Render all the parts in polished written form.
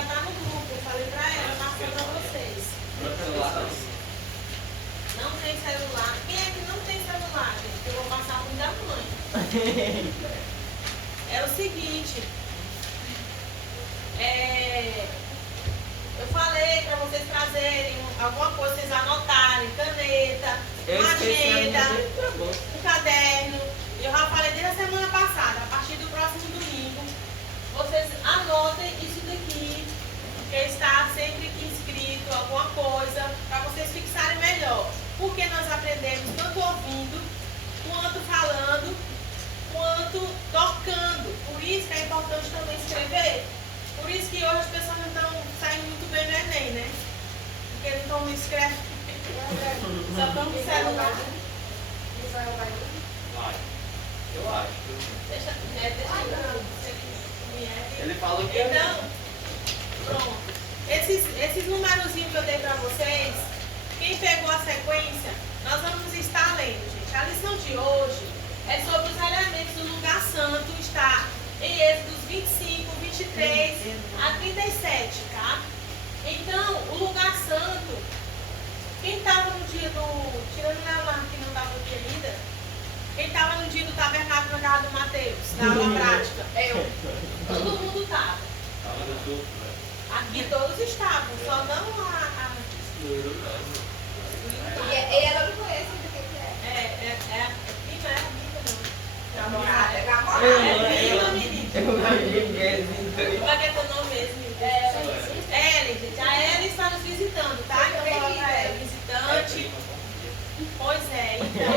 já tá no grupo. Eu falei pra ela, passou pra vocês. Não tem celular. Quem é que não tem celular, gente? Eu vou passar pro da mãe. É o seguinte. Eu falei para vocês trazerem alguma coisa, vocês anotarem, caneta, uma agenda, um caderno. Eu já falei desde a semana passada, a partir do próximo domingo, vocês anotem isso daqui, que está sempre aqui escrito, alguma coisa, para vocês fixarem melhor. Porque nós aprendemos tanto ouvindo, quanto falando, quanto tocando. Por isso que é importante também escrever. Por isso que hoje as pessoas não estão saindo muito bem no Enem, né? Porque não estão escrevendo. Só estão no celular. Vai. Eu acho. Deixa Ele falou que então, pronto. Esses numerozinhos que eu dei para vocês, quem pegou a sequência, nós vamos estar lendo, gente. A lição de hoje é sobre os elementos do lugar santo, está em Êxodos 25, 23 a 37, tá? Então, o lugar santo, quem estava no dia do... Tirando o Leonardo que não estava no dia ainda, quem estava no dia do tabernáculo na casa do Mateus, na aula prática? Eu. Todo mundo estava. Aqui todos estavam, só não a... E ela não conhece ainda o que é. Aqui não é amiga, não. Namorada, é namorada. É menina. Como é que é teu nome mesmo? Ellen, gente. A Ellen está nos visitando, tá? Então fala pra ela, visitante. Pois é, então.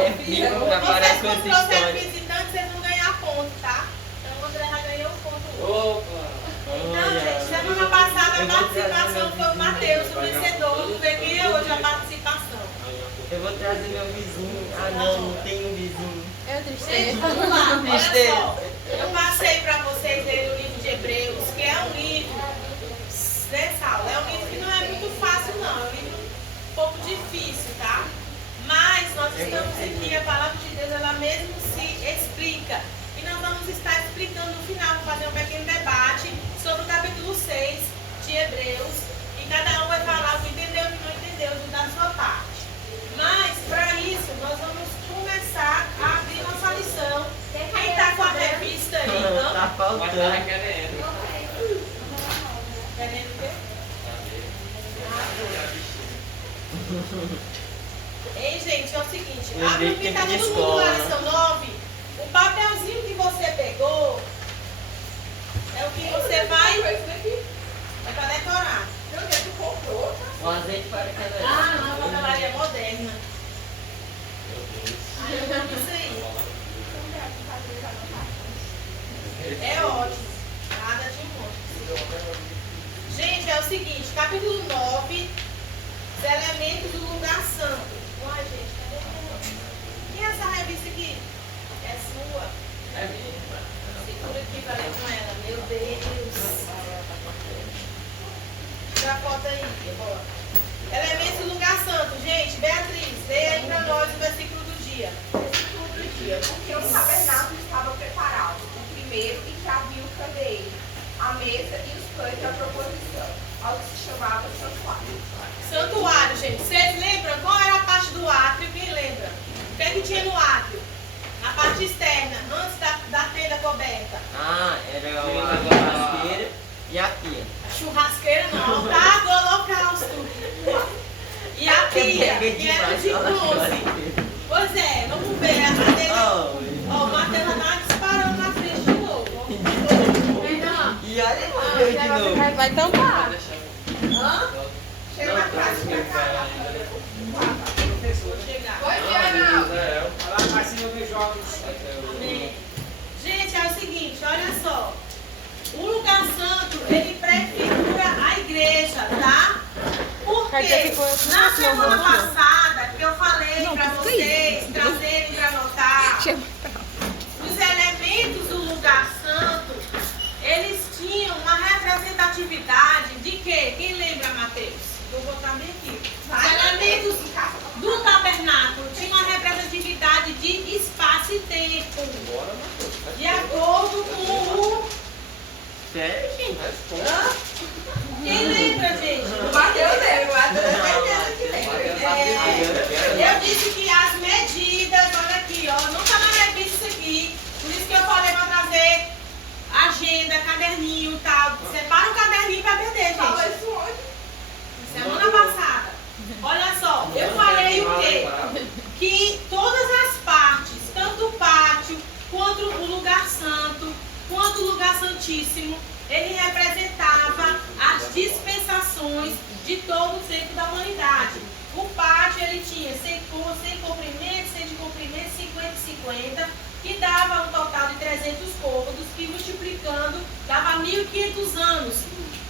Vocês quando trouxerem visitante, vocês vão ganhar ponto, tá? Então o André já ganhou um ponto hoje. Então, gente, semana passada a participação foi o Mateus, o vencedor. Vamos ver quem é hoje a participação. Eu vou trazer meu vizinho. Ah, não tem um vizinho. Gente, vamos lá, olha só. Eu passei para vocês lerem o livro de Hebreus, que é um livro, né, Saulo? É um livro que não é muito fácil, não. É um livro um pouco difícil, tá? Mas nós estamos aqui, a palavra de Deus, ela mesmo se explica. E nós vamos estar explicando no final, vou fazer um pequeno debate sobre o capítulo 6 de Hebreus. E cada um vai falar o que entendeu e o que não entendeu da sua parte. Mas, para isso, nós vamos começar a abrir nossa lição. Quem está com a revista aí? Então? Tá faltando. Querendo o quê? Ei, gente, é o seguinte. Abre o que está todo mundo na lição 9. O papelzinho que você pegou é o que você vai... É para decorar. O azeite para cada Ah, não, a papelaria moderna. Eu amo isso aí. É ótimo. Nada de monte. Gente, é o seguinte, capítulo 9, os elementos do lugar santo. Uai, gente, cadê a... E essa revista aqui? É sua? É minha. Segura aqui para ler com ela. Meu Deus. Tira a foto aí, bora. Elementos do lugar santo. Gente, Beatriz, leia aí para nós o versículo do dia. Versículo do dia. Porque o tabernáculo estava preparado, o primeiro, e já havia o candeeiro, a mesa e os pães da proposição, ao que se chamava santuário. Santuário, gente. Vocês lembram qual era a parte do átrio? Quem lembra? O que é que tinha no átrio? Na parte externa, antes da tenda coberta. Ah, era a churrasqueira e a pia. A churrasqueira não, altar do holocausto. E a pia, que era de bronze. Pois é, vamos ver. A cadeira. Ó, o Matheus está disparando na frente de novo. E olha eu de novo. Vai tampar. Hã? Chega na casa de cá. Vou chegar. Oi, Diana. Amém. Gente, é o seguinte, olha só. O lugar santo, ele prefigura a igreja, tá? Porque na semana passada, que eu falei para vocês trazerem para anotar, os elementos do lugar santo, eles tinham uma representatividade de quê? Quem lembra, Mateus? Vou botar bem aqui. Os elementos do tabernáculo tinham uma representatividade de espaço e tempo. De acordo com o... Sério, gente? Hã? Santíssimo, ele representava as dispensações de todo o tempo da humanidade. O pátio, ele tinha 100 comprimentos, 100 de comprimento, 50 e 50, que dava um total de 300 côvados, que multiplicando dava 1.500 anos.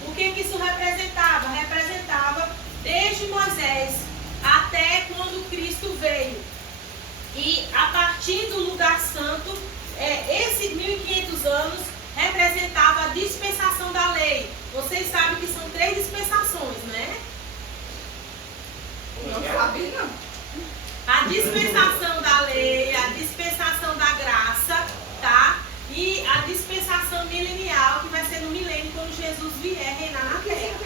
O que isso representava? Representava desde Moisés até quando Cristo veio. E a partir do lugar santo, esses 1.500 anos representava a dispensação da lei. Vocês sabem que são 3 dispensações, né? Não sabe, não. A dispensação da lei, a dispensação da graça, tá? E a dispensação milenial, que vai ser no milênio, quando Jesus vier reinar na terra.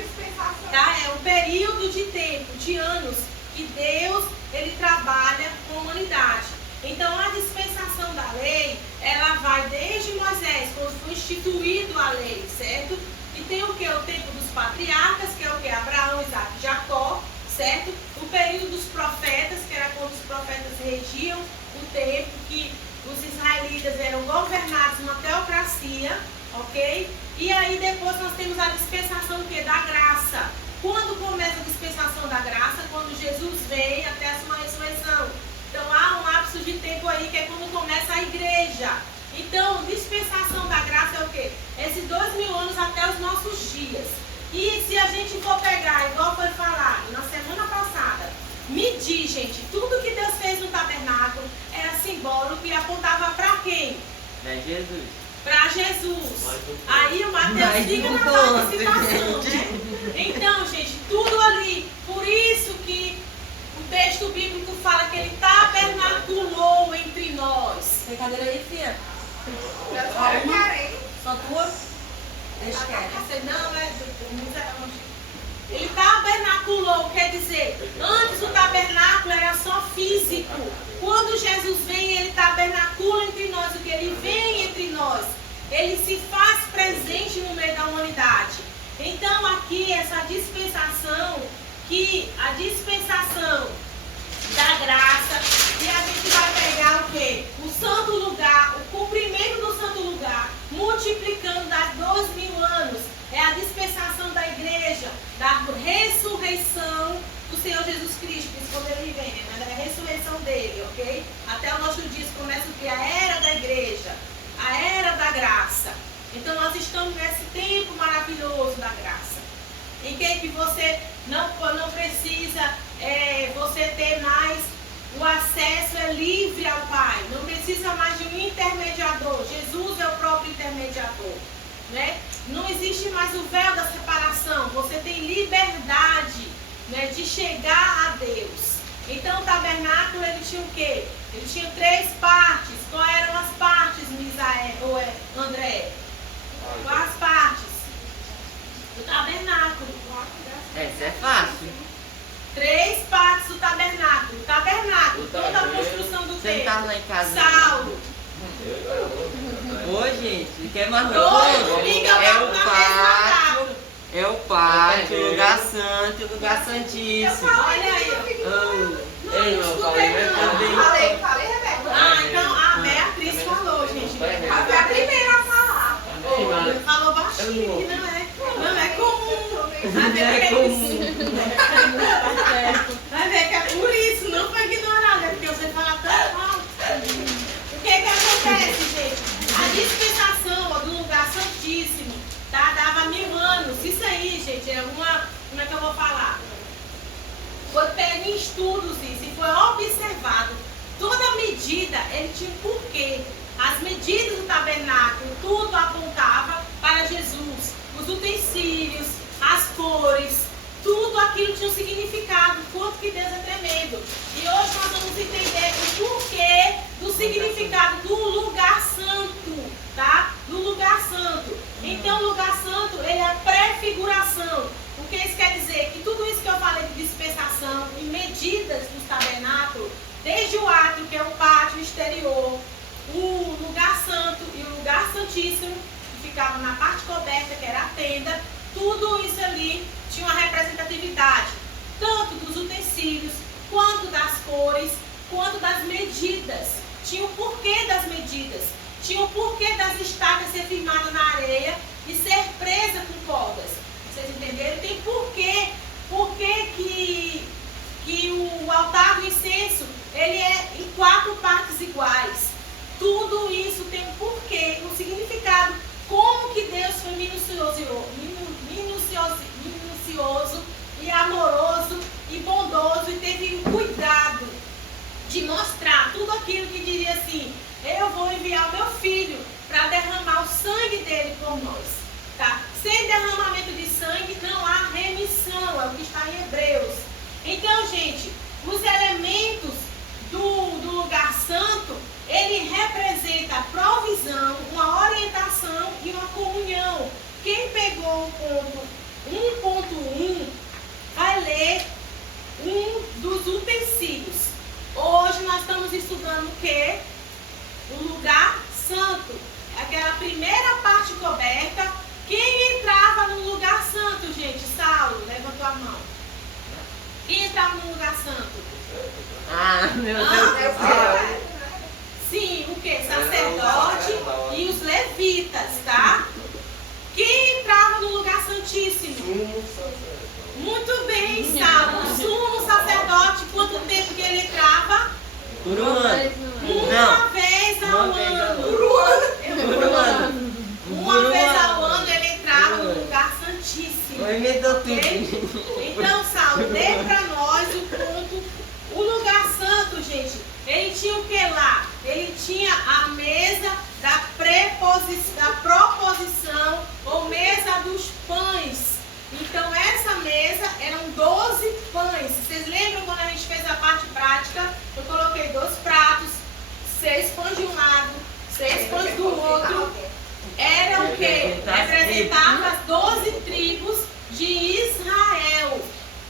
Tá? É um período de tempo, de anos, que Deus, ele trabalha com a humanidade. Então, a dispensação da lei, ela vai desde Moisés, quando foi instituído a lei, certo? E tem o que? O tempo dos patriarcas, que é o que? Abraão, Isaac e Jacó, certo? O período dos profetas, que era quando os profetas regiam o tempo que os israelitas eram governados numa teocracia, ok? E aí depois nós temos a dispensação que? Da graça. Quando começa a dispensação da graça? Quando Jesus vem até a sua ressurreição. Então há um lapso de tempo aí que é quando começa a igreja. Então, dispensação da graça é o quê? Esses 2000 anos até os nossos dias. E se a gente for pegar, igual foi falado na semana passada, medir, gente, tudo que Deus fez no tabernáculo era simbólico e apontava para quem? É Jesus. Para Jesus. Aí o Mateus fica na participação, né? Então, gente, tudo ali. Por isso que o texto bíblico fala que ele tabernaculou entre nós. Tem cadeira aí, filha? Só tua? Deixa quieto. Não, ele tabernaculou, quer dizer, antes o tabernáculo era só físico. Quando Jesus vem, ele tabernacula entre nós, o que ele vem entre nós. Ele se faz presente no meio da humanidade. Então aqui essa dispensação, que a dispensação da graça, e a gente vai pegar o quê? O santo lugar, o cumprimento do santo lugar, multiplicando das 2000 anos. É a dispensação da igreja, da ressurreição do Senhor Jesus Cristo, isso quando ele vem, né? Mas é a ressurreição dele, ok? Até o nosso dia começa o que? A era da igreja, a era da graça. Então nós estamos nesse tempo maravilhoso da graça, em que você não precisa você ter mais o acesso livre ao Pai, não precisa mais de um intermediador. Jesus é o próprio intermediador, né? Não existe mais o véu da separação, você tem liberdade, né, de chegar a Deus. Então o tabernáculo, ele tinha o quê? Ele tinha 3 partes. Quais eram as partes, Misael ou André? Quais as partes do tabernáculo? Essa é fácil. 3 partes do tabernáculo. Tabernáculo, toda a construção do Você não tá templo. lá em casa? Saulo. Ô, gente, quer mais Todos ficam É na o mesma pátio, tábua. é o pátio, o lugar santo, o lugar santíssimo. Olha aí, ó. Ei, não, falei, né? Falei, Rebeca. Ah, então a Beatriz falou, gente. A foi a primeira a falar. Falou baixinho, que não é comum. Vai ver É que é comum. isso. Vai ver que é por isso, não foi ignorado, é porque você fala tão alto. O que acontece, gente? A dispensação do lugar santíssimo, tá? Dava 1000 anos. Isso aí, gente, é uma... Como é que eu vou falar? Foi pego em estudos isso e foi observado. Toda medida, ele tinha um porquê. As medidas do tabernáculo, tudo apontava para Jesus. Os utensílios, as cores, tudo aquilo tinha um significado. Quanto que Deus é tremendo. E hoje nós vamos entender o porquê do significado do lugar santo, tá? Do lugar santo. Então, o lugar santo, ele é prefiguração. O que isso quer dizer? Que tudo isso que eu falei de dispensação e medidas dos tabernáculos, desde o átrio, que é o pátio exterior, o lugar santo e o lugar santíssimo, que ficava na parte coberta, que era a tenda, tudo isso ali tinha uma representatividade, tanto dos utensílios, quanto das cores, quanto das medidas. Tinha o porquê das medidas. tinha o porquê das estacas ser firmadas na areia e ser presa com cordas. Vocês entenderam? Tem porquê. Porquê que o altar do incenso, ele é em 4 partes iguais. Tudo isso tem um porquê, um significado. Como que Deus foi minucioso e amoroso e bondoso e teve o cuidado de mostrar tudo aquilo que diria assim: eu vou enviar o meu filho para derramar o sangue dele por nós. Tá? Sem derramamento de sangue não há remissão, é o que está em Hebreus. Então, gente, os elementos do lugar santo, ele representa a provisão, uma orientação e uma comunhão. Quem pegou o ponto 1.1 vai ler um dos utensílios. Hoje nós estamos estudando o quê? O lugar santo. Aquela primeira parte coberta. Quem entrava no lugar santo, gente? Saulo, levantou a mão. Quem entrava no lugar santo? Ah, meu Deus. Sim, o que? Sacerdote e os levitas, tá? Quem entrava no lugar santíssimo? Sumo sacerdote. Muito bem, Saulo. O sumo sacerdote, quanto tempo que ele entrava? Por um ano. Uma vez ao ano. Por um ano. Uma vez ao ano ele entrava no lugar santíssimo. Eu emendou Ok? tudo. Então, Saulo, dê para nós o ponto. O lugar santo, gente, ele tinha o que lá? Ele tinha a mesa da proposição, ou mesa dos pães. Então, essa mesa eram 12 pães. Vocês lembram quando a gente fez a parte prática? Eu coloquei 2 pratos, 6 pães de um lado, 6 pães do outro. Era o que? Representava as 12 tribos de Israel.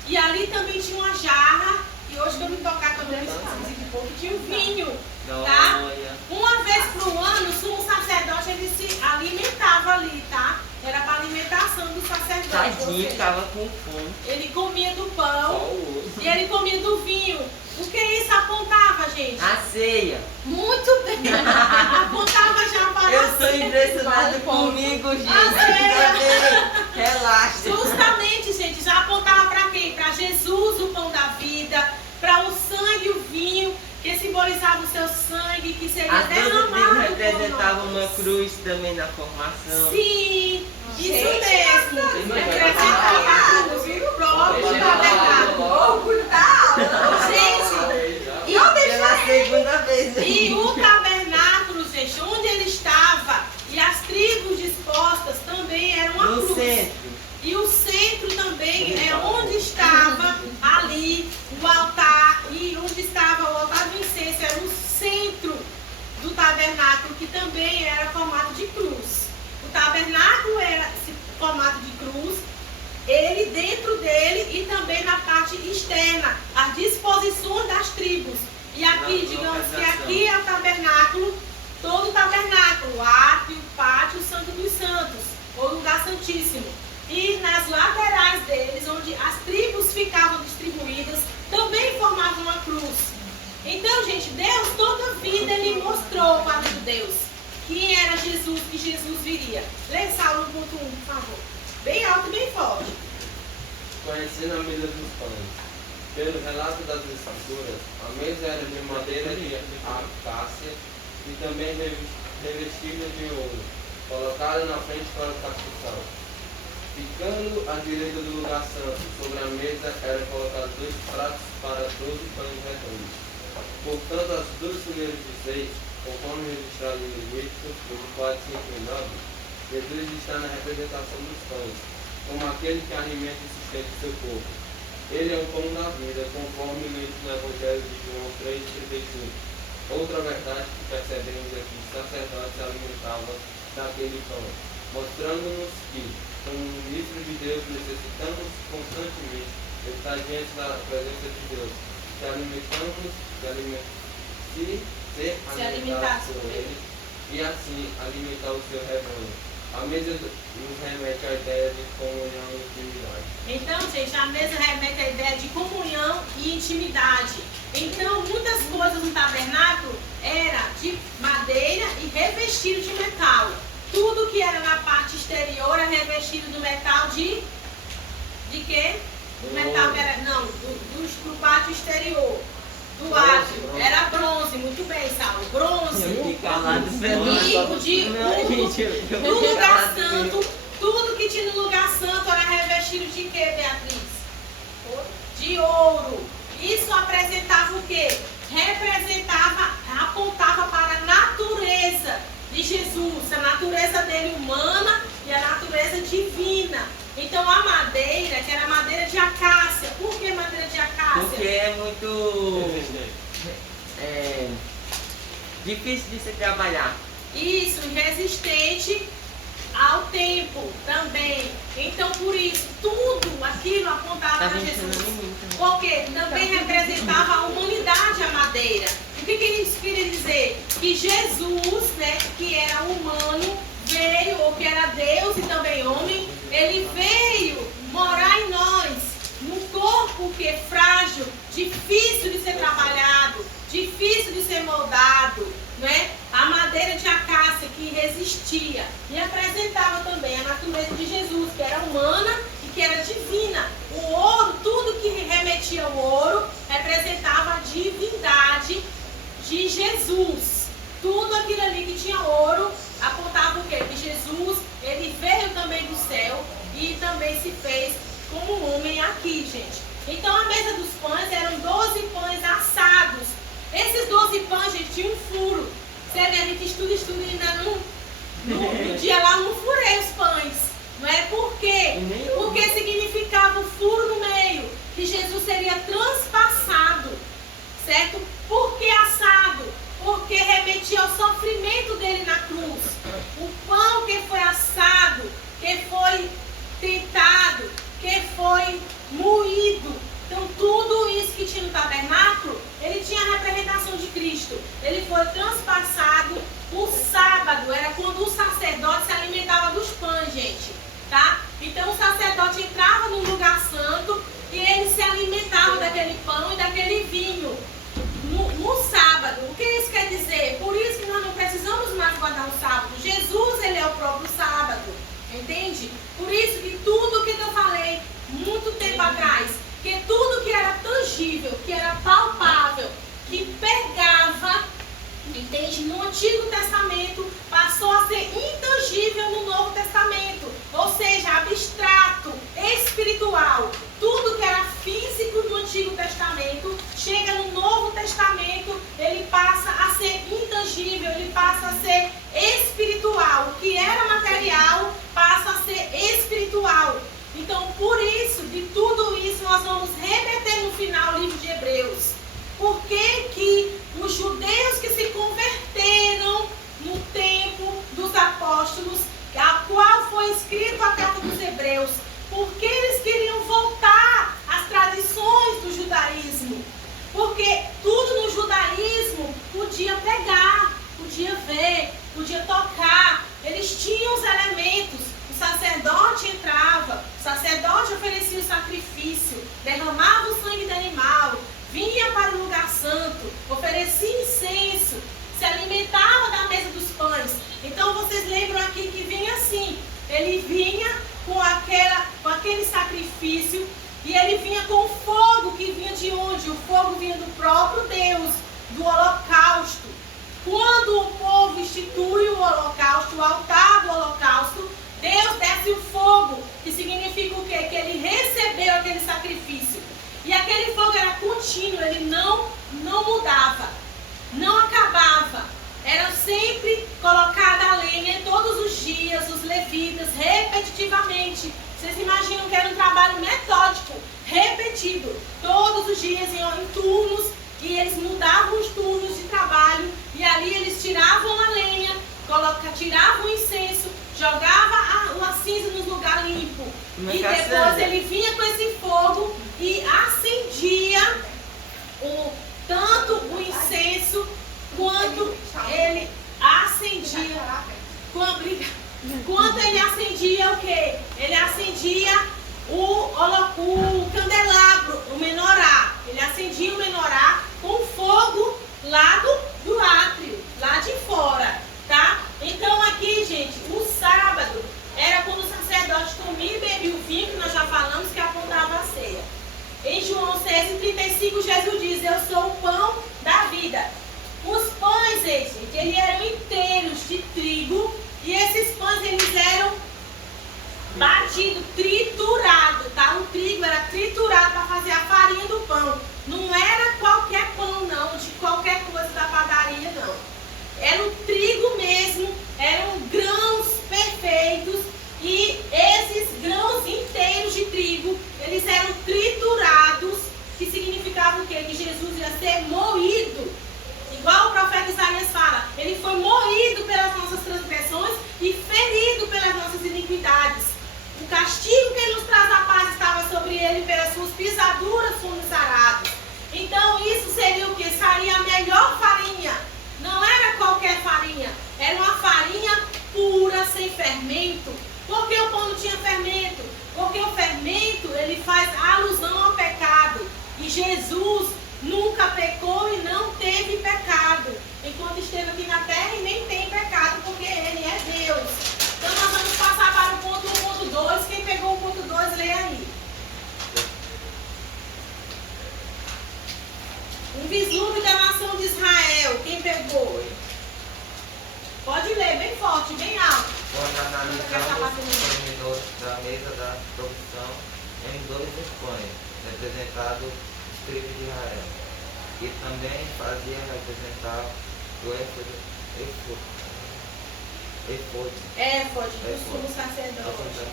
E ali também tinha uma jarra, e hoje que eu me tocar com a minha esposa, que tinha um vinho. Tá? Uma vez por ano, o sumo sacerdote ele se alimentava ali, tá? Era para alimentação do sacerdote. Tadinho, ficava com fome. Ele comia do pão Paulo. e ele comia do vinho. O que isso apontava, gente? A ceia. Muito bem. Apontava já para Eu a estou ceia. impressionado comigo, gente. A ceia. Relaxa. Justamente, gente, já apontava para quem? Para Jesus, o pão da vida, para o sangue e o vinho, que simbolizava o seu sangue, que seria As 12 tribos derramado representavam por uma nós. cruz também na formação. Sim, isso Gente, mesmo. vai Representava a cruz, o próprio tabernáculo. Orgulho da aula. Gente, Pela segunda vez. e o tabernáculo, gente, onde ele estava, e as tribos dispostas também eram uma No cruz. centro. E o centro também é onde estava ali o altar, e onde estava o altar do incenso, era o centro do tabernáculo, que também era formado de cruz. O tabernáculo era formado de cruz, ele dentro dele e também na parte externa, as disposições das tribos. E aqui, digamos que aqui é o tabernáculo, todo o tabernáculo, o átrio, o pátio, o santo dos santos, ou lugar santíssimo. E nas laterais deles, onde as tribos ficavam distribuídas, também formavam uma cruz. Então, gente, Deus, toda a vida, Ele mostrou para de Deus quem era Jesus, que Jesus viria. Lê Salmo 1.1, por favor. Bem alto e bem forte. Conhecendo a mesa dos pães. Pelo relato das escrituras, a mesa era de madeira de acácia e também revestida de ouro, colocada na frente para a construção. Ficando à direita do lugar santo, sobre a mesa eram colocados 2 pratos para 12 pães redondos. Portanto, as 2 fileiras de 6, conforme registrado em Levítico 24:5-9, Jesus está na representação dos pães, como aquele que alimenta e sustenta o seu corpo. Ele é o pão da vida, conforme lido no Evangelho de João 3:35. Outra verdade que percebemos é que os sacerdotes se alimentavam daquele pão, mostrando-nos que, como ministros de Deus, necessitamos constantemente estar diante da presença de Deus, ser alimentados por Ele e assim alimentar o seu rebanho. A A mesa nos remete à ideia de comunhão e intimidade. Então, gente, a mesa remete à ideia de comunhão e intimidade. Então, muitas coisas no tabernáculo era de madeira e revestido de metal. Tudo que era na parte exterior era revestido do metal de quê? Do metal que era, não, do pátio exterior. Do átrio. Era bronze, muito bem, Saulo. Bronze. No lugar santo, tudo que tinha no lugar santo era revestido de quê, Beatriz? De ouro. Isso apresentava o quê? Apontava para a natureza de Jesus, a natureza dele humana e a natureza divina. Então a madeira, que era madeira de acácia. Por que madeira de acácia? Porque é muito difícil de se trabalhar. Isso, resistente ao tempo também. Então por isso, tudo aquilo apontava para Jesus. Porque também representava a humanidade a madeira. O que isso queria dizer? Que Jesus, né, que era humano, veio, ou que era Deus e também homem, ele veio morar em nós, num corpo que é frágil, difícil de ser trabalhado, difícil de ser moldado, né? A madeira de acácia que resistia e apresentava também a natureza de Jesus, que era humana e que era divina. O ouro, tudo que remetia ao ouro, representava a divindade de Jesus. Tudo aquilo ali que tinha ouro apontava o quê? Que Jesus, ele veio também do céu e também se fez como um homem aqui, gente. Então a mesa dos pães eram 12 pães assados. Esses 12 pães, gente, tinham um furo. Você vê, a gente estuda e ainda no dia lá não furei os pães. Não é por quê? Porque significava o furo no meio, que Jesus seria transpassado, certo? Por que assado? Porque remetia ao sofrimento dele na cruz. O pão que foi assado, que foi tentado, que foi moído. Então tudo isso que tinha no tabernáculo, ele tinha a representação de Cristo. Ele foi transpassado. O sábado era quando o sacerdote se alimentava dos pães, gente. Tá? Então o sacerdote entrava no lugar santo e ele se alimentava daquele pão e daquele vinho. No sábado, o que isso quer dizer? Por isso que nós não precisamos mais guardar o sábado. Jesus, ele é o próprio sábado, entende? Por isso que tudo que eu falei muito tempo atrás, que tudo que era tangível, que era palpável, que pegava, entende? No Antigo Testamento, passou a ser intangível no Novo Testamento, ou seja, abstrato, espiritual. Tudo que era físico no Antigo Testamento, chega no Novo Testamento, ele passa a ser intangível, ele passa a ser espiritual. O que era material passa a ser espiritual. Então, por isso, de tudo isso, nós vamos remeter no final o livro de Hebreus. Por que os judeus que se converteram no tempo dos apóstolos, a qual foi escrita a carta dos Hebreus, porque eles queriam voltar às tradições do judaísmo. Porque tudo no judaísmo podia pegar, podia ver, podia tocar. Eles tinham os elementos. O sacerdote entrava, o sacerdote oferecia o sacrifício, derramava o sangue do animal, vinha para o lugar santo, oferecia incenso, se alimentava da mesa dos pães. Então vocês lembram aqui que vinha assim, ele vinha com aquele sacrifício e ele vinha com o fogo que vinha de onde? O fogo vinha do próprio Deus, do holocausto. Quando o povo institui o holocausto, o altar do holocausto, Deus desce o fogo, que significa o quê? Que ele recebeu aquele sacrifício. E aquele fogo era contínuo, ele não mudava, não acabava. Era sempre colocada a lenha todos os dias, os levitas, repetitivamente. Vocês imaginam que era um trabalho metódico, repetido, todos os dias em turnos, e eles mudavam os turnos de trabalho, e ali eles tiravam a lenha, tiravam o incenso, jogavam a cinza no lugar limpo. E depois ele vinha com esse fogo e acendia tanto o incenso quanto ele acendia Enquanto ele acendia o quê? Ele acendia o candelabro, o menorá. Ele acendia o menorá com fogo lá do átrio, lá de fora, tá? Então aqui, gente, o sábado era quando o sacerdote comia e bebia o vinho, que nós já falamos, que apontava a ceia. Em João 6,35, Jesus diz: eu sou o pão da vida. Os pães, gente, eles eram inteiros de trigo, e esses pães, eles eram batidos, triturados, tá? O trigo era triturado para fazer a farinha do pão. Não era qualquer pão, não, de qualquer coisa da padaria, não. Era o trigo mesmo, eram grãos perfeitos, e esses grãos inteiros de trigo, eles eram triturados, que significava o quê? Que Jesus ia ser moído. Igual o profeta Isaías fala, ele foi moído pelas nossas transgressões e ferido pelas nossas iniquidades. O castigo que nos traz a paz estava sobre ele, e pelas suas pisaduras fomos sarados. Então isso seria o que? Seria a melhor farinha. Não era qualquer farinha, era uma farinha pura, sem fermento. Por que o pão não tinha fermento? Porque o fermento, ele faz alusão ao pecado. E Jesus nunca pecou e não teve pecado, enquanto esteve aqui na terra, e nem tem pecado, porque ele é Deus. Então nós vamos passar para o ponto 1, ponto 2. Quem pegou o ponto 2, lê aí. Um vislumbre da nação de Israel. Quem pegou? Pode ler bem forte, bem alto. Quando analisamos os pormenores da mesa da provisão em 2 pães, representado os tribos de Israel, e também fazia representar o éfode do sumo sacerdote,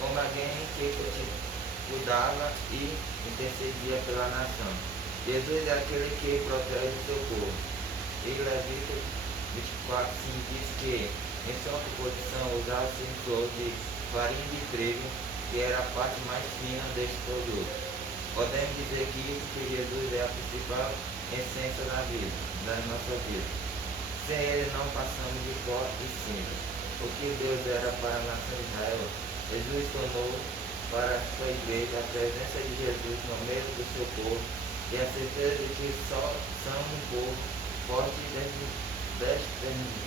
como alguém que cuidava e intercedia pela nação. Jesus é aquele que protege o seu povo. E Levítico 24, diz que em sua composição usava-se um flor de farinha de trigo, que era a parte mais fina deste produto. Podemos dizer que Jesus é a principal essência da nossa vida. Sem ele não passamos de pó e cinza. O que Deus era para a nação de Israel, Jesus tornou para a sua igreja a presença de Jesus no meio do seu povo, e a certeza de que só somos um povo forte e destemido.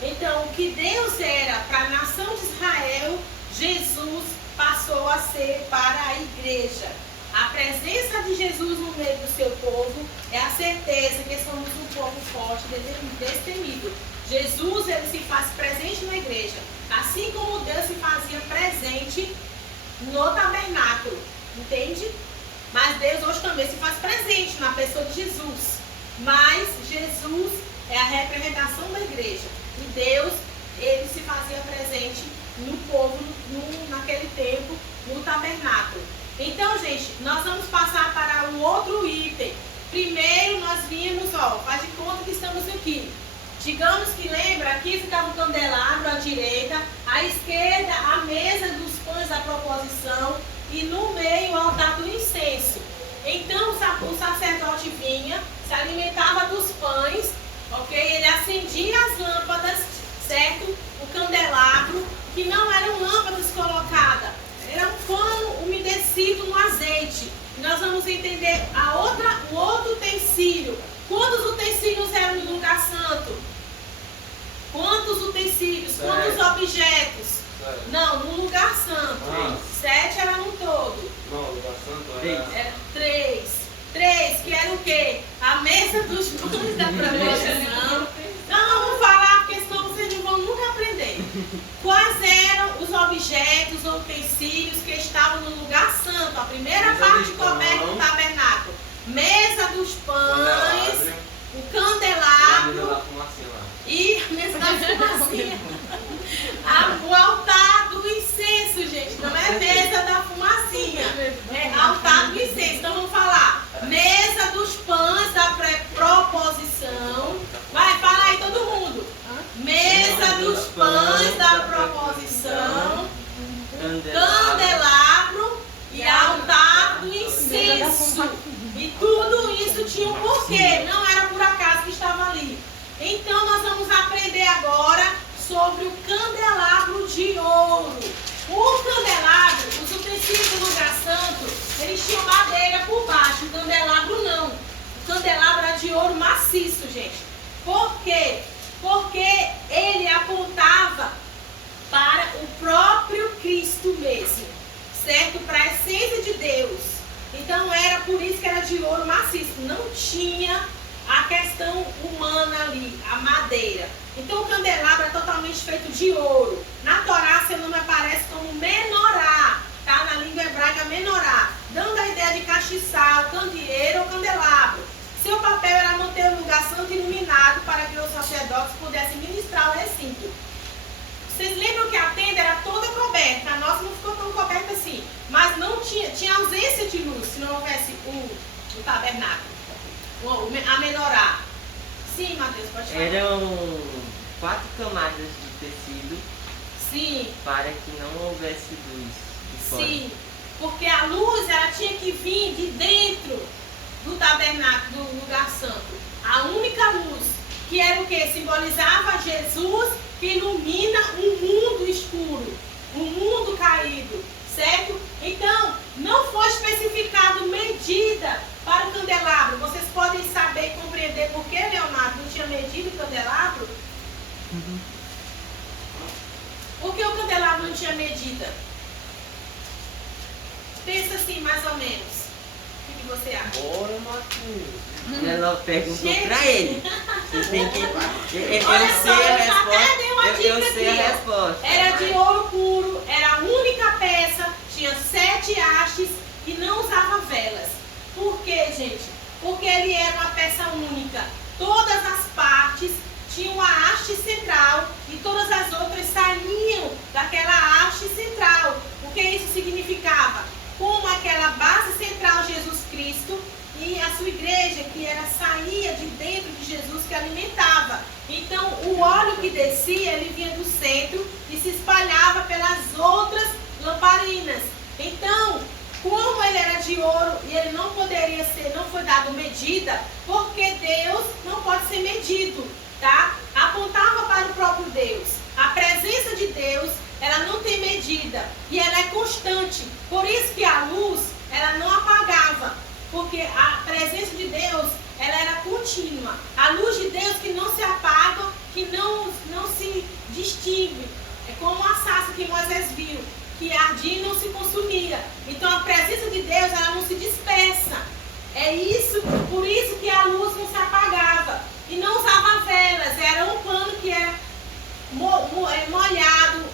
Então, o que Deus era para a nação de Israel, Jesus passou a ser para a igreja. A presença de Jesus no meio do seu povo é a certeza que somos um povo forte e destemido. Jesus, ele se faz presente na igreja, assim como Deus se fazia presente no tabernáculo, entende? Mas Deus hoje também se faz presente na pessoa de Jesus. Mas Jesus é a representação da igreja. E Deus, ele se fazia presente no povo, naquele tempo, no tabernáculo. Então, gente, nós vamos passar para um outro item. Primeiro, nós vimos, faz de conta que estamos aqui. Digamos que lembra, aqui ficava o candelabro à direita, à esquerda a mesa dos pães da proposição, e no meio o altar do incenso. Então o sacerdote vinha, se alimentava dos pães, ok? Ele acendia as lâmpadas, certo? O candelabro, que não eram lâmpadas colocadas, era um pano umedecido no azeite. Nós vamos entender o outro utensílio. Quantos utensílios eram no lugar santo? Quantos utensílios? Quantos objetos? Não, no lugar santo. 7 era no todo. Não, o lugar santo era 3. 3, que era o quê? A mesa dos pães da proposição. Não, vamos falar, porque senão vocês não vão nunca aprender. Quais eram os objetos ou utensílios que estavam no lugar santo? A primeira parte coberta do tabernáculo. Mesa dos pães, o candelabro e a mesa da fumacinha. O altar do incenso, gente. Não é mesa da fumacinha. É altar do incenso. Então vamos falar. Mesa dos pães da proposição. Vai, fala aí todo mundo. Mesa dos pães da proposição. Candelabro e altar do incenso. E tudo isso tinha um porquê. Não era por acaso que estava ali. Então nós vamos aprender agora sobre o candelabro de O candelabro, os utensílios do lugar santo, eles tinham madeira por baixo, o candelabro não. O candelabro era de ouro maciço, gente. Por quê? Porque ele apontava para o próprio Cristo mesmo, certo? Para a essência de Deus. Então era por isso que era de ouro maciço. Não tinha a questão humana ali, a madeira. Então o candelabro é totalmente feito de ouro. Na Torá seu nome aparece como menorá, tá? Na língua hebraica menorá, dando a ideia de castiçal, candeeiro ou candelabro. Seu papel era manter o lugar santo iluminado para que os sacerdotes pudessem ministrar o recinto. Vocês lembram que a tenda era toda coberta? A nossa não ficou tão coberta assim, mas não tinha ausência de luz se não houvesse o tabernáculo, a menorá. Sim, Mateus, pode falar. Eram 4 camadas de tecido. Sim. Para que não houvesse luz de fora. Sim, porque a luz ela tinha que vir de dentro do tabernáculo, do lugar santo. A única luz, que era o que? Simbolizava Jesus, que ilumina um mundo escuro, um mundo caído, certo? Então, não foi especificado medida para o candelabro. Vocês podem saber e compreender por que Leonardo não tinha medido o candelabro? Por que o candelabro não tinha medida? Pensa assim, mais ou menos. O que você acha? Bora, Marquinhos. Ela perguntou Gente. pra ele. Você tem que. Eu Olha sei só, a eu até dei uma resposta. dica Eu sei aqui, a ó. resposta. Era de ouro puro, era a única peça, tinha 7 hastes e não usava velas. Por quê, gente? Porque ele era uma peça única. Todas as partes tinham uma haste central e todas as outras saíam daquela haste central. O que isso significava? Como aquela base central, Jesus Cristo, e a sua igreja, que saía de dentro de Jesus, que alimentava. Então, o óleo que descia, ele vinha do centro e se espalhava pelas outras lamparinas. Então, como ele era de ouro e ele não poderia ser, não foi dado medida, porque Deus não pode ser medido, tá? Apontava para o próprio Deus. A presença de Deus, ela não tem medida e ela é constante. Por isso que a luz, ela não apagava, porque a presença de Deus, ela era contínua. A luz de Deus que não se apaga, que não se distingue. É como a sarça que Moisés viu, que ardia e não se consumia. Então a presença de Deus, ela não se dispersa. É isso, por isso que a luz não se apagava. E não usava velas, era um pano que era molhado,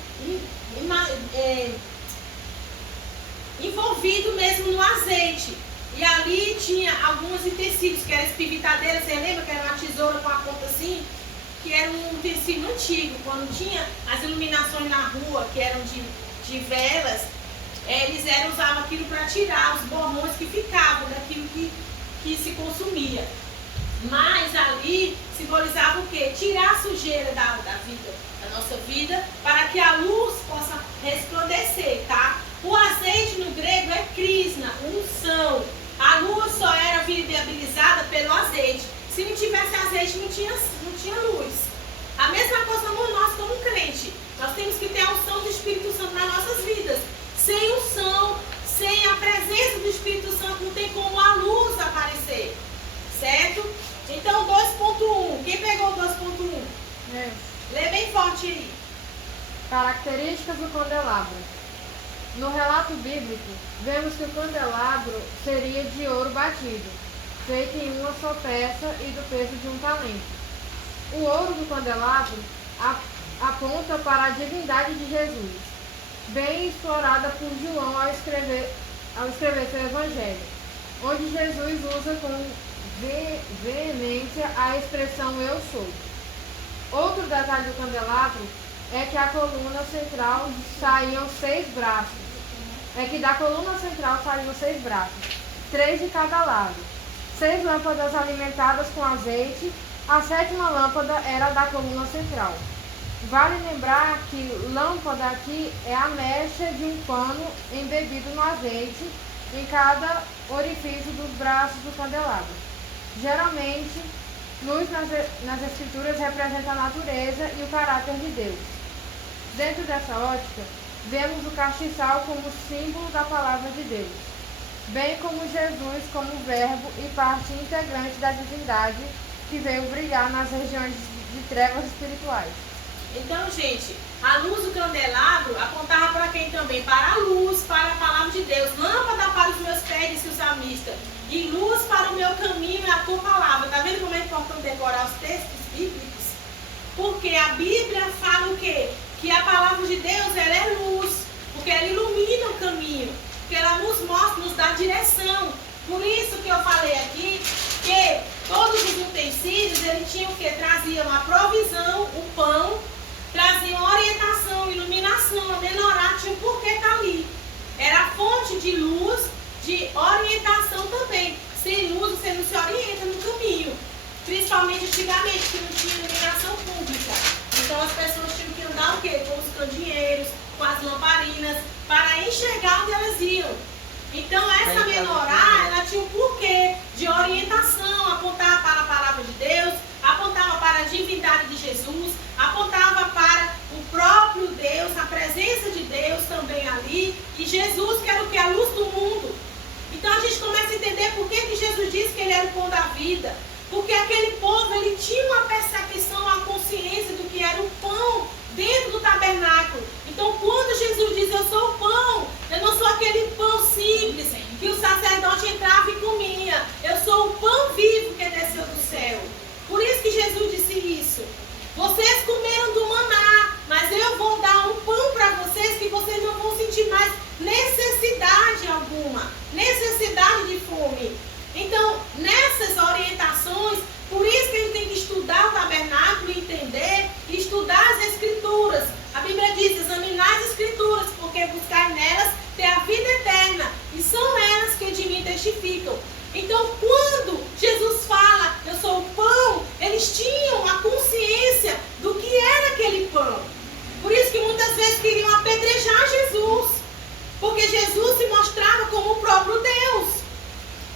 envolvido mesmo no azeite. E ali tinha alguns utensílios, que eram espivitadeira, você lembra que era uma tesoura com a ponta assim? Que era um utensílio antigo, quando tinha as iluminações na rua, que eram de velas, eles usavam aquilo para tirar os borrões que ficavam daquilo que se consumia. Mas ali simbolizava o quê? Tirar a sujeira da vida, da nossa vida, para que a luz possa resplandecer, tá? O azeite no grego é krisna, unção. A luz só era viabilizada pelo azeite. Se não tivesse azeite, não tinha luz. A mesma coisa nós como crente. Nós temos que ter a unção do Espírito Santo nas nossas vidas. Sem unção, sem a presença do Espírito Santo, não tem como a luz aparecer. Certo? Então, 2.1. Quem pegou o 2.1? Lê bem forte aí. Características do candelabro. No relato bíblico, vemos que o candelabro seria de ouro batido, feito em uma só peça e do peso de um talento. O ouro do candelabro aponta para a divindade de Jesus, bem explorada por João ao escrever seu evangelho, onde Jesus usa com veemência a expressão eu sou. Outro detalhe do candelabro é que a coluna central saíam 6 braços. Da coluna central saíam 6 braços, 3 de cada lado. 6 lâmpadas alimentadas com azeite. A 7ª lâmpada era da coluna central. Vale lembrar que lâmpada aqui é a mecha de um pano embebido no azeite em cada orifício dos braços do candelabro. Geralmente, luz nas escrituras representa a natureza e o caráter de Deus. Dentro dessa ótica, vemos o castiçal como símbolo da palavra de Deus, bem como Jesus como verbo e parte integrante da divindade que veio brilhar nas regiões de trevas espirituais. Então, gente, a luz do candelabro apontava para quem também? Para a luz, para a palavra de Deus. Lâmpada para os meus pés, disse o salmista, e luz para o meu caminho é a tua palavra. Está vendo como é importante decorar os textos bíblicos? Porque a Bíblia fala o quê? Que a palavra de Deus, ela é luz, porque ela ilumina o caminho, porque ela nos mostra, nos dá direção. Por isso que eu falei aqui que todos os utensílios, eles tinham o quê? Traziam a provisão, o pão, traziam orientação, iluminação, a menorá, tinha um porquê estar ali. Era a fonte de luz, de orientação também. Sem luz você não se orienta no caminho. Principalmente antigamente, que não tinha iluminação pública. Então as pessoas tinham que andar o quê? Com os candeeiros, com as lamparinas, para enxergar onde elas iam. Então essa menorá, ela tinha um porquê de orientação, apontava para a palavra de Deus, apontava para a divindade de Jesus, apontava para o próprio Deus, a presença de Deus também ali, e Jesus que era o que? A luz do mundo. Então a gente começa a entender por que Jesus disse que ele era o pão da vida. Porque aquele povo, ele tinha uma percepção, uma consciência do que era o pão dentro do tabernáculo. Então quando Jesus diz, eu sou o pão, eu não sou aquele pão simples que o sacerdote entrava e comia. Eu sou o pão vivo que desceu do céu. Por isso que Jesus disse isso. Vocês comeram do maná, mas eu vou dar um pão para vocês que vocês não vão sentir mais necessidade alguma, necessidade de fome. Então, nessas orientações, por isso que a gente tem que estudar o tabernáculo e entender, e estudar as escrituras. A Bíblia diz, examinar as escrituras, porque buscar nelas tem a vida eterna, e são elas que de mim testificam. Então, quando Jesus fala, eu sou o pão, eles tinham a consciência do que era aquele pão. Por isso que muitas vezes queriam apedrejar Jesus, porque Jesus se mostrava como o próprio Deus.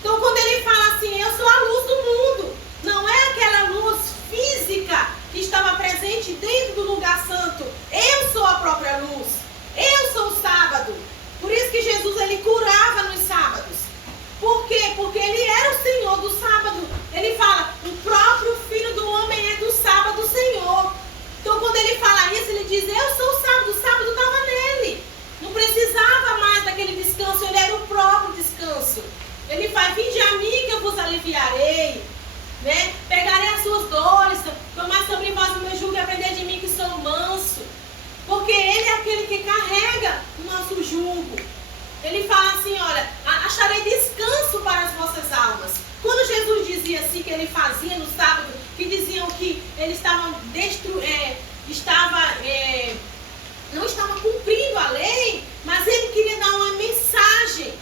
Então, quando ele fala assim, eu sou a luz do mundo, não é aquela luz física que estava presente dentro do lugar santo. Eu sou a própria luz. Eu sou o sábado. Por isso que Jesus, ele curava nos sábados. Por quê? Porque ele era o Senhor do sábado. Ele fala, o próprio Filho do Homem é do sábado, Senhor. Então, quando ele fala isso, ele diz, eu sou o sábado estava nele. Não precisava mais daquele descanso, ele era o próprio descanso. Ele faz, vinde a mim que eu vos aliviarei, né? Pegarei as suas dores, tomar sobre vós o meu jugo e aprender de mim que sou manso. Porque ele é aquele que carrega o nosso jugo. Ele fala assim, olha, acharei descanso para as vossas almas. Quando Jesus dizia assim, que ele fazia no sábado, que diziam que ele não estava cumprindo a lei, mas ele queria dar uma mensagem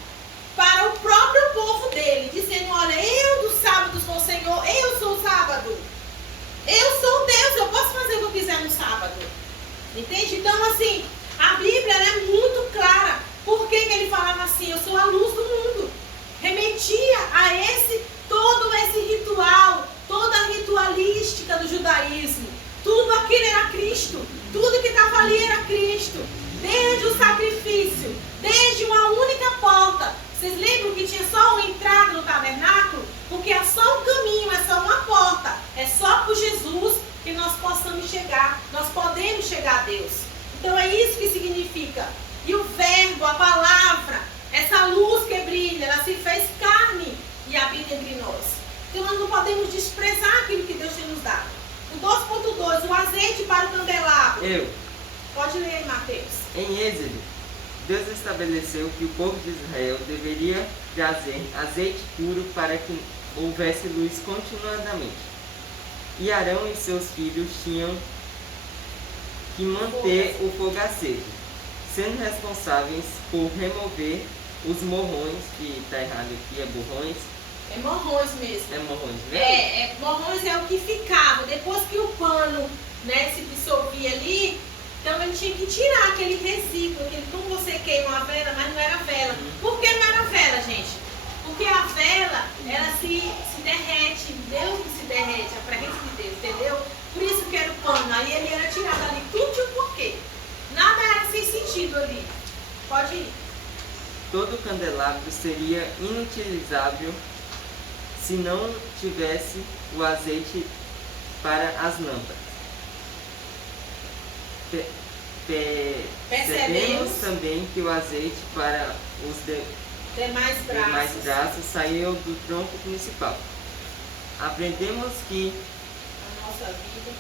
para o próprio povo dele, dizendo, olha, eu do sábado sou o Senhor, eu sou o sábado. Eu sou Deus, eu posso fazer o que eu quiser no sábado. Entende? Então, assim, a Bíblia é muito clara. Por que ele falava assim, eu sou a luz do mundo? Remetia a todo esse ritual, toda a ritualística do judaísmo. Tudo aquilo era Cristo. Tudo que estava ali era Cristo. Desde o sacrifício, desde uma única porta. Vocês lembram que tinha só uma entrada no tabernáculo? Porque é só um caminho, é só uma porta. É só por Jesus que nós possamos chegar. Nós podemos chegar a Deus. Então é isso que significa. E o verbo, a palavra, essa luz que brilha, ela se fez carne e habita entre nós. Então nós não podemos desprezar aquilo que Deus tem nos dado. O 2.2, o azeite para o candelabro. Pode ler aí, Mateus. Em Êxodo, Deus estabeleceu que o povo de Israel deveria trazer azeite puro para que houvesse luz continuadamente. E Arão e seus filhos tinham que manter o fogo aceso, sendo responsáveis por remover os morrões, que está errado aqui, é borrões. É morrões mesmo. É morrões mesmo? Morrões é o que ficava. Depois que o pano, né, se dissolvia ali, então ele tinha que tirar aquele resíduo, como você queima a vela, mas não era vela. Por que não era vela, gente? Porque a vela, ela se derrete, Deus que se derrete, a presença de Deus, entendeu? Por isso que era o pano, aí ele era tirado ali, tudo tinha um porquê. Nada era sem sentido ali. todo o candelabro seria inutilizável se não tivesse o azeite para as lâmpadas. Percebemos também que o azeite para os demais demais braços. braços saiu do tronco principal. Aprendemos A nossa vida.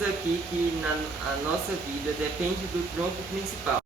aqui que a nossa vida depende do tronco principal.